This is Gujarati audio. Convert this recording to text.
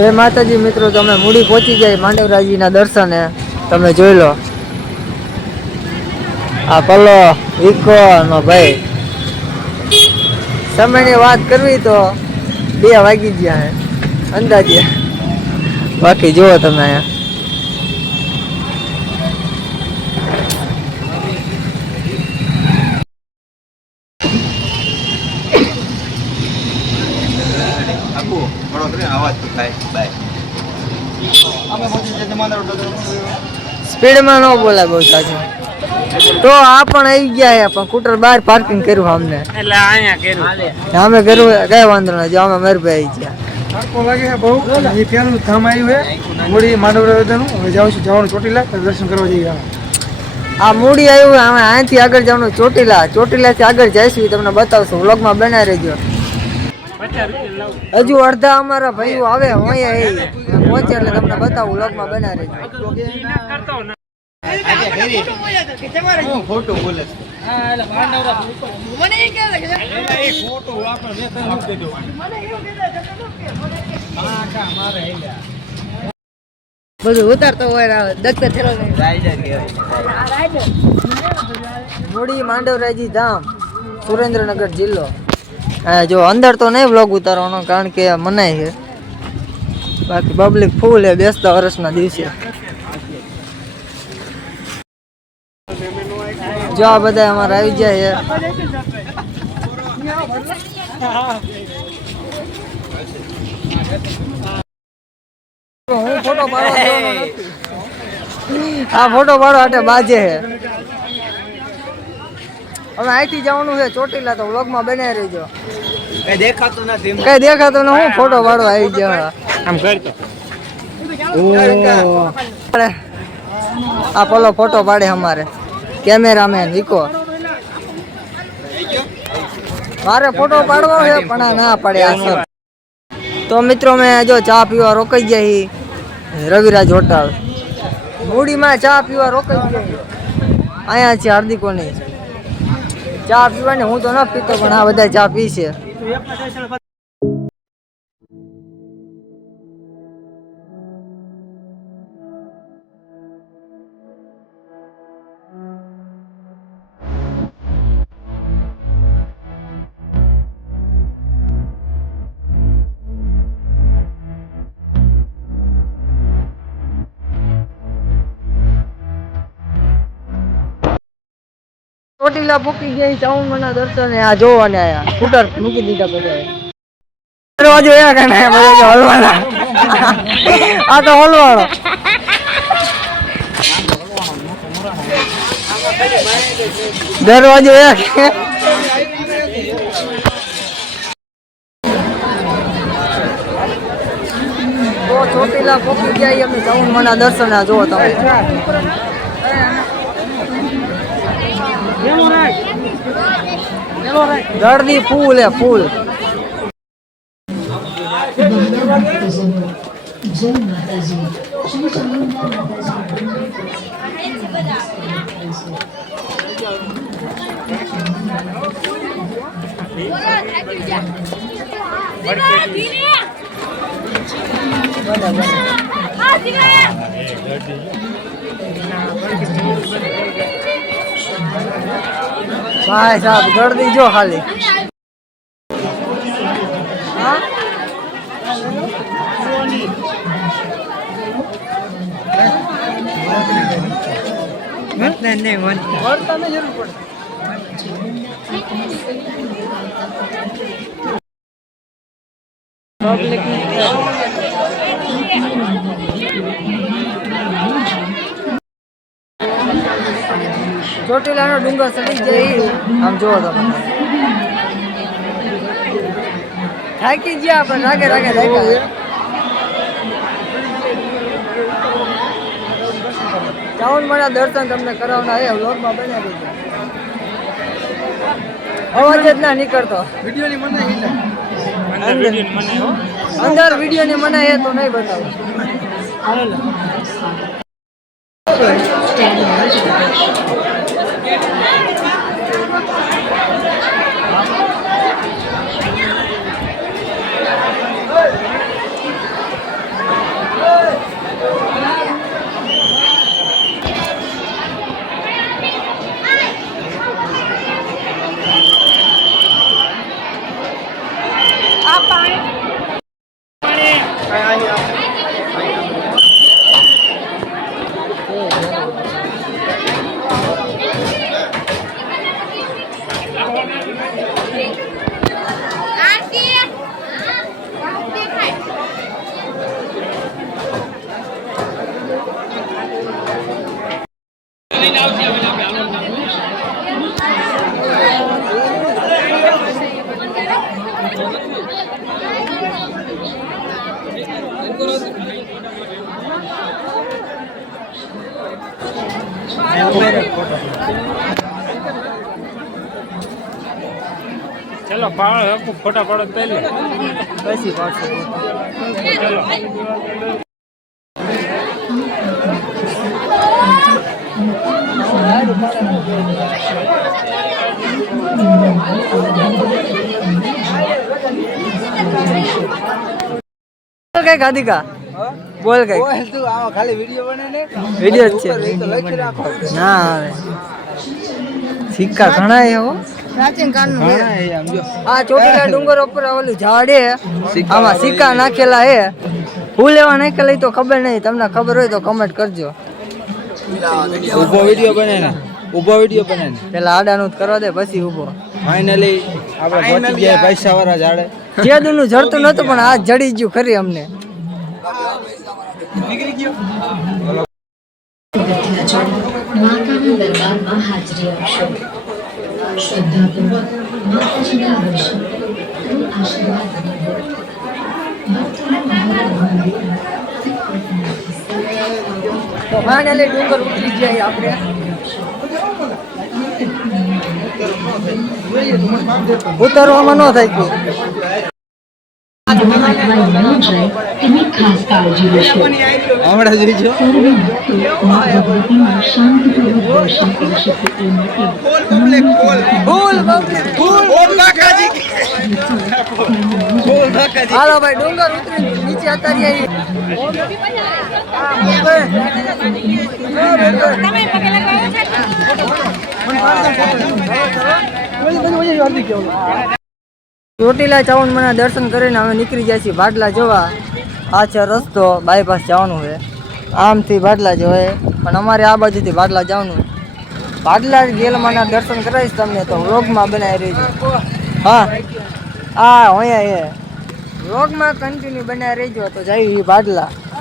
જય માતાજી મિત્રો, તમે મૂડી પહોંચી જાય માંડવરાજીના દર્શને. તમે જોઈ લો. આ પલ્લો ઇકો નો ભાઈ. સમયની વાત કરવી તો બે વાગી ગયા અંદાજે. બાકી જુઓ તમે અહીંયા. અવાજ બાય. સ્પીડમાં ન બોલાય બહુ સાચું. તો આ પણ આવી ગયા છે પણ સ્કૂટર બહાર પાર્કિંગ કર્યું અમને. એટલે અહીંયા કર્યું. અમે કર્યું કઈ વાંધો નથી જો અમે મેરભાઈ આવી ગયા. તડકો લાગે છે બહુ. એ પેલું ધામ આવ્યું છે. મૂડી હવે જાઉં છું જવાનું ચોટીલા દર્શન કરવા જઈએ આ મૂડી આવ્યું અમે અહીંથી આગળ જવાનું ચોટીલા. ચોટીલાથી આગળ જઈશું તમને બતાવશું. વ્લોગમાં બનાવી રહેજો. હજુ અડધા અમારા ભાઈઓ આવે, અહીંયા એ પહોંચે એટલે તમને બતાવું, લગમાં બનાવી ખોટું બોલે બધું ઉતારતો હોય દત્ત થેલો મૂડી માંડવરાજી ધામ, સુરેન્દ્રનગર જિલ્લો. જો અંદર તો નહીં વ્લોગ ઉતારવાનો કારણ કે મનાય છે. બાકી પબ્લિક ફૂલ એ બેસતા વર્ષના દિવસે. જો આ બધા અમારે આવી જાય છે. હું ફોટો પાડવા આ ફોટો પાડો માટે બાજે છે. હવે અહીંથી જવાનું છે ચોટીલા તો વ્લોગમાં બનાવી રહેજો. કઈ દેખાતું નથી કઈ દેખાતું ને હું ફોટો પાડવા આવી જાય આમ કરતો આ પેલો ફોટો પાડે અમારે. કેમેરામેન વિકો મારે ફોટો પાડવો છે પણ આ ના પાડે આ સર. તો મિત્રો મેં જો ચા પીવા રોકાઈ ગયા હી રવિરાજ હોટલ. મૂડીમાં ચા પીવા રોકાઈ ગયા અહીંયા છે હાર્દિકોની. ચા પીવાની હું તો ન પીતો પણ આ બધા ચા પીશે ચોટીલા પૂકી ગઈ ચાઉન મના દર્શને આ જોવાને આયા. સ્કૂટર મૂકી દીધા બધા. દરવાજો એ કને બધા હલવાના. આ તો હલવાળો દરવાજો તો ચોટીલા પૂકી ગયા અમે દર્શને આ જોવો તમે. દર્દી ફૂલ હે ફૂલ જય ભાઈ સાહેબ ગળદી જો ખાલી હા? વર્તાની જરૂર પડે પબ્લિક ચોટીલાનો ડુંગર સડી જઈ આમ જોવો તમે. થાકી ગયા પણ રાગે રાગે રાખ્યા ચાવન મારા દર્શન તમને કરાવના એ વ્લોગમાં બનાવી દીધા અવાજ જ ના નીકળતો. વિડીયોની મને અંદર વીડિયો મને હો. અંદર વીડિયો ને મને એ તો નહીં બતાવું. ચલો પાડો હકુ ફોટા પાડો તો પહેલે પછી પાછો ચલો બોલ કંઈક અધિકા બોલ કંઈક. તું આમાં ખાલી વિડિયો બને ને. વિડિયો છે. ના આવે. સિક્કા ઘણા એ હો. પ્રાચીન આ ચોટીલા ડુંગર ઉપર ઓલું ઝાડ હે આમાં સિક્કા નાખેલા હે હું લેવા નાખેલા તો ખબર નહીં. તમને ખબર હોય તો કમેન્ટ કરજો. ઊભો વીડિયો બને ને. ઊભો વીડિયો બને ને. પેલા આડાનું જ કરવા દે પછી ઊભો. ફાઇનલી આપણે પહોંચી ગયા પૈસા વાળા ઝાડે જેદુનું જડતું નતું પણ આ જડી ગયું ખરી અમને. નીકળી ગયો. માતાના દરબારમાં હાજરી આપશો. શ્રદ્ધાપૂર્વક માતાજીના દર્શન આશીર્વાદ ભક્તોના મહારાજ મહારાજ તો ફાઇનલી ડુંગર ઉતરી ગયા આપણે. ઉતરવામાં ન થાય ગયું હાલો ભાઈ, ડુંગર ઉતરી નીચે અત્યારે ચોટીલા ચાવન મને દર્શન કરીને અમે નીકળી જાય છીએ ભાટલા જોવા. આ છે રસ્તો બાયપાસ જવાનું છે. આમથી ભાટલા જવાય પણ અમારે આ બાજુથી ભાટલા જવાનું ભાટલા ગેલમાંના દર્શન કરાવીશ તમને તો વ્લોગમાં બનાવી રહીજો. હા હા અહીંયા એ. વ્લોગમાં કન્ટિન્યુ બન્યા રહેજો તો જય ભાટલા